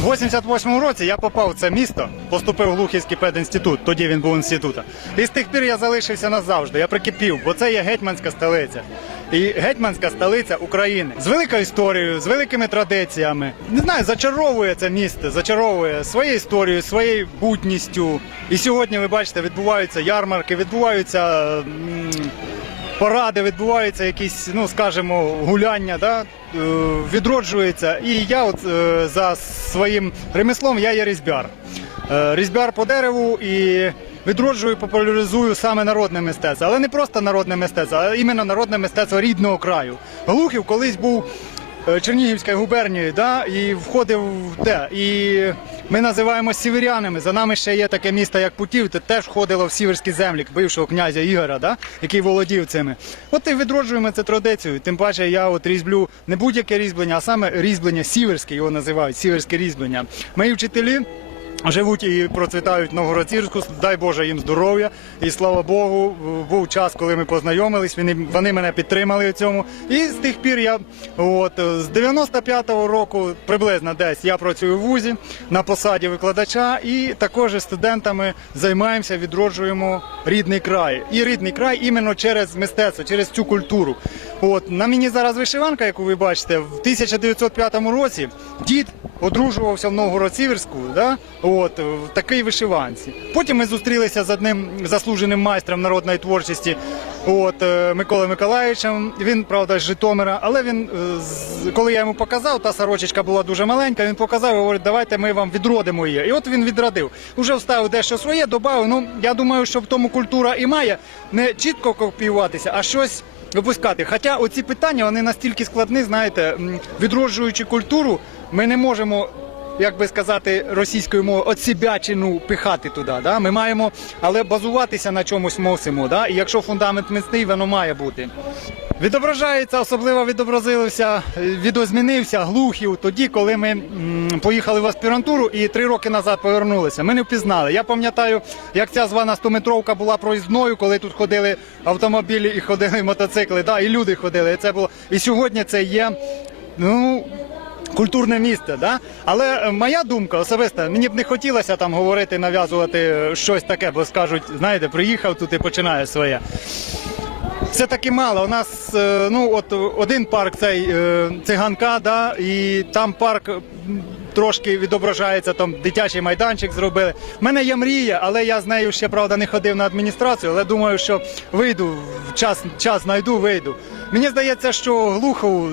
В 88-му році я попав в це місто, поступив в Глухівський пединститут, тоді він був інститутом. І з тих пір я залишився назавжди. Я прикипів, бо це є гетьманська столиця. І гетьманська столиця України з великою історією, з великими традиціями. Не знаю, зачаровує це місто, зачаровує своєю історією, своєю бутністю. І сьогодні ви бачите, відбуваються ярмарки, відбуваються. Поради відбуваються, якісь, ну скажімо, гуляння, да? е, відроджується. І я от е, за своїм ремеслом я є різьбяр. Е, Різьбяр по дереву і відроджую, популяризую саме народне мистецтво. Але не просто народне мистецтво, а іменно народне мистецтво рідного краю. Глухів колись був е, губернії, да? і входив в те. І ми називаємо сіверянами. За нами ще є таке місто, як Путів, де теж входило в сіверські землі бившого князя Ігора, да? який володів цими. От і відроджуємо цю традицію. Тим паче я от різьблю не будь-яке різьблення, а саме різьблення сіверське, його називають, сіверське різьблення. Мої вчителі. Живуть і процвітають в Новгород-Сіверську, дай Боже їм здоров'я. І слава Богу, був час, коли ми познайомились. Вони, вони мене підтримали в цьому. І з тих пір я от з 95-го року, приблизно десь я працюю в вузі на посаді викладача, і також студентами займаємося, відроджуємо рідний край. І рідний край іменно через мистецтво, через цю культуру. От на мені зараз вишиванка, яку ви бачите, в 1905 році дід одружувався в Новгород-Сіверську, да? От, в такій вишиванці. Потім ми зустрілися з одним заслуженим майстром народної творчості, от, е, Миколою Миколаївичем. Він, правда, з Житомира, але він, е, коли я йому показав, та сорочечка була дуже маленька, він показав і говорить, давайте ми вам відродимо її. І от він відродив. Уже вставив дещо своє, додав. Ну, я думаю, що в тому культура і має не чітко копіюватися, а щось випускати. Хоча оці питання вони настільки складні, знаєте, відроджуючи культуру, ми не можемо. Як би сказати російською мовою, отсібячину пихати туди. Да? Ми маємо, але базуватися на чомусь мусимо. Да? І якщо фундамент міцний, воно має бути. Відображається, особливо відобразився, е, відозмінився глухів тоді, коли ми м, поїхали в аспірантуру і три роки назад повернулися. Ми не впізнали. Я пам'ятаю, як ця звана 100-метровка була проїзною, коли тут ходили автомобілі і ходили мотоцикли, да, і люди ходили. І це було. І сьогодні це є. Ну, Культурне місце, да? але е, моя думка особиста, мені б не хотілося там говорити, нав'язувати е, щось таке, бо скажуть, знаєте, приїхав тут і починає своє. Все таки мало. У нас е, ну от один парк цей циганка, да, і там парк трошки відображається, там дитячий майданчик зробили. У мене є мрія, але я з нею ще правда не ходив на адміністрацію, але думаю, що вийду час, час знайду, вийду. Мені здається, що Глухов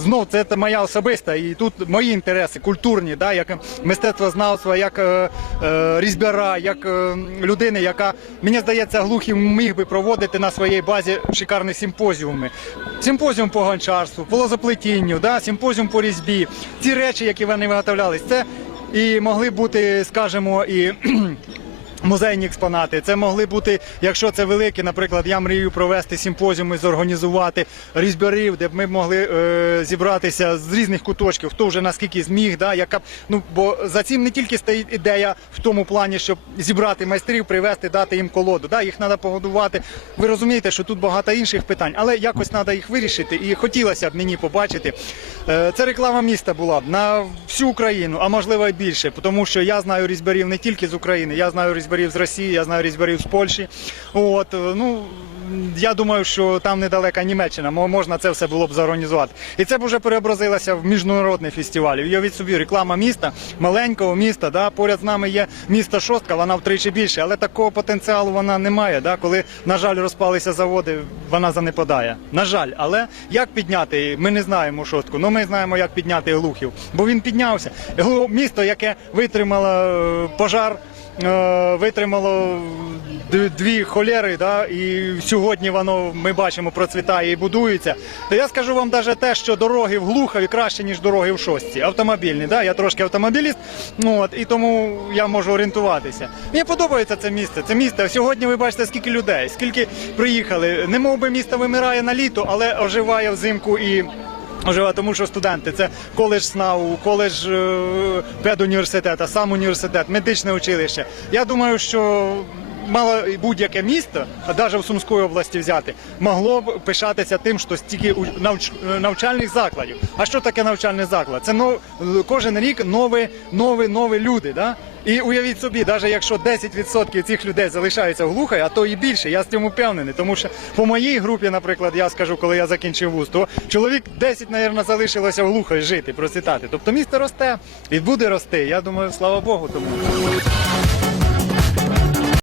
знов це та моя особиста, і тут мої інтереси культурні, да, як мистецтвознавства, як е, е, різьбяра, як е, людини, яка мені здається, Глухів міг би проводити на своїй базі шикарні симпозіуми. Симпозіум по гончарству, по лозоплетінню, да, симпозіум по різьбі. Ці речі, які вони виготовлялись, це і могли бути, скажімо, і. Музейні експонати. Це могли бути, якщо це великі, наприклад, я мрію провести симпозіуми, зорганізувати різьбярів, де б ми могли е, зібратися з різних куточків, хто вже наскільки зміг, да, яка ну бо за цим не тільки стоїть ідея в тому плані, щоб зібрати майстрів, привезти, дати їм колоду. Да, їх треба погодувати. Ви розумієте, що тут багато інших питань, але якось треба їх вирішити. І хотілося б мені побачити. Е, це реклама міста була б на всю Україну, а можливо і більше, тому що я знаю різьбярів не тільки з України, я знаю різьбярів з Росії, я знаю різьбярів з Польщі. От, е, ну, я думаю, що там недалека Німеччина, мо- можна це все було б зорганізувати. І це б вже переобразилося в міжнародний фестиваль. Уявіть собі, реклама міста, маленького міста, да, поряд з нами є місто Шостка, вона втричі більше, але такого потенціалу вона не має. Да, коли, на жаль, розпалися заводи, вона занепадає. На жаль, але як підняти? Ми не знаємо шостку, але ми знаємо, як підняти глухів. Бо він піднявся. Місто, яке витримало е, пожар. Е, Витримало дві холери, да, і сьогодні воно ми бачимо процвітає і будується. То я скажу вам навіть те, що дороги в Глухові краще, ніж дороги в шостці. Автомобільні, да? я трошки автомобіліст, ну, от, і тому я можу орієнтуватися. Мені подобається це місце. Це місто. Сьогодні ви бачите, скільки людей, скільки приїхали. Не би місто вимирає на літо, але оживає взимку і. Оживає, тому що студенти це коледж СНАУ, коледж е, педуніверситету, сам університет, медичне училище. Я думаю, що мало будь-яке місто, а навіть в Сумській області взяти, могло б пишатися тим, що стільки навч- навчальних закладів. А що таке навчальний заклад? Це нов, кожен рік нові, нові, нові люди. Да? І уявіть собі, навіть якщо 10% цих людей залишаються в глухай, а то і більше, я з цим впевнений. Тому що по моїй групі, наприклад, я скажу, коли я закінчив вуз, то чоловік 10, мабуть, залишилося в глухай жити, процвітати. Тобто місто росте і буде рости. Я думаю, слава Богу, тому.